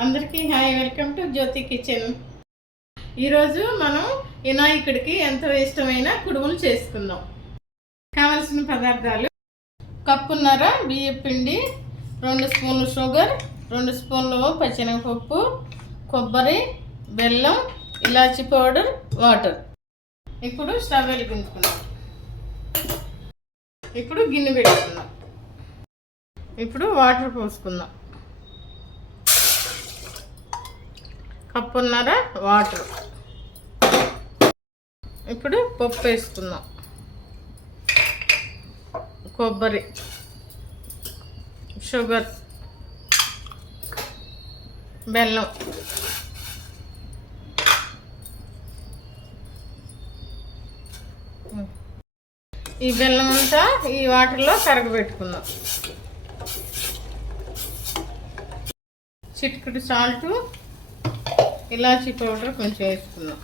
అందరికీ hi, welcome to Jyothi kitchen. ఈరోజు మనం వినాయకుడికి ఎంతో ఇష్టమైన కుడుములు చేసుకుందాం. కావలసిన పదార్థాలు: కప్పున్నర బియ్యం పిండి, 2 స్పూన్లు షుగర్, 2 స్పూన్లు పచ్చెనగపప్పు, కొబ్బరి, బెల్లం, ఇలాచి పౌడర్, వాటర్. ఇప్పుడు స్టవ్ వెలిగించుకుందాం. ఇప్పుడు గిన్నె పెట్టుకుందాం. ఇప్పుడు వాటర్ పోసుకుందాం. కప్పున్నర వాటర్. ఇప్పుడు పప్పు వేసుకుందాం. కొబ్బరి, షుగర్, బెల్లం, ఈ బెల్లం అంతా ఈ వాటర్లో కరగబెట్టుకుందాం. చిటికెడు సాల్టు, ఇలాచీ పౌడర్ కొంచెం వేసుకుందాం.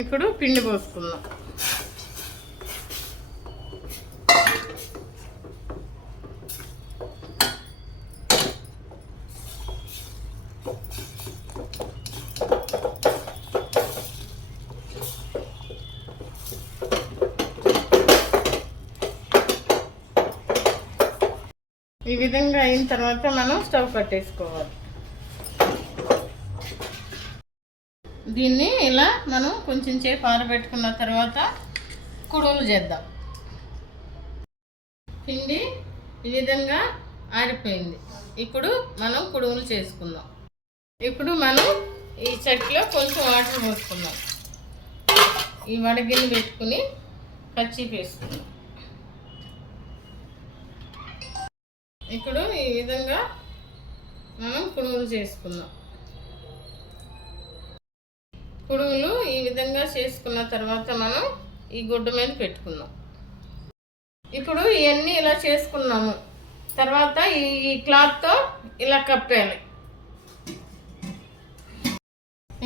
ఇప్పుడు పిండి పోసుకుందాం. ఈ విధంగా అయిన తర్వాత మనం స్టవ్ కట్టేసుకోవాలి. దీన్ని ఇలా మనం కొంచెం సేపు ఆరబెట్టుకున్న తర్వాత కుడుములు చేద్దాం. పిండి ఈ విధంగా ఆరిపోయింది. ఇప్పుడు మనం కుడుములు చేసుకుందాం. ఇప్పుడు మనం ఈ చెట్లో కొంచెం వాటర్ పోసుకుందాం. ఈ వడగిన్నె పెట్టుకుని కర్చీఫ్ వేసుకుందాం. ఇప్పుడు ఈ విధంగా మనం కుడుములు చేసుకుందాం. కుడుములు ఈ విధంగా చేసుకున్న తర్వాత మనం ఈ గుడ్డ మీద పెట్టుకుందాం. ఇప్పుడు ఇవన్నీ ఇలా చేసుకున్నాము. తర్వాత ఈ క్లాత్తో ఇలా కప్పేయాలి.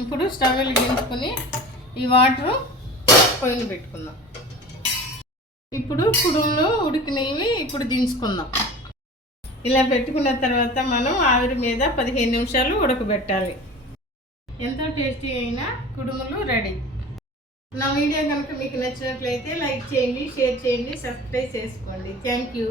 ఇప్పుడు స్టవ్ వెలిగించుకొని ఈ వాటరు పొయ్యిలు పెట్టుకుందాం. ఇప్పుడు కుడుములు ఉడికినవి ఇప్పుడు దించుకుందాం. ఇలా పెట్టుకున్న తర్వాత మనం ఆవిరి మీద 15 నిమిషాలు ఉడకబెట్టాలి. ఎంతో టేస్టీ అయిన కుడుములు రెడీ. నా వీడియో కనుక మీకు నచ్చినట్లయితే లైక్ చేయండి, షేర్ చేయండి, సబ్స్క్రైబ్ చేసుకోండి. Thank you.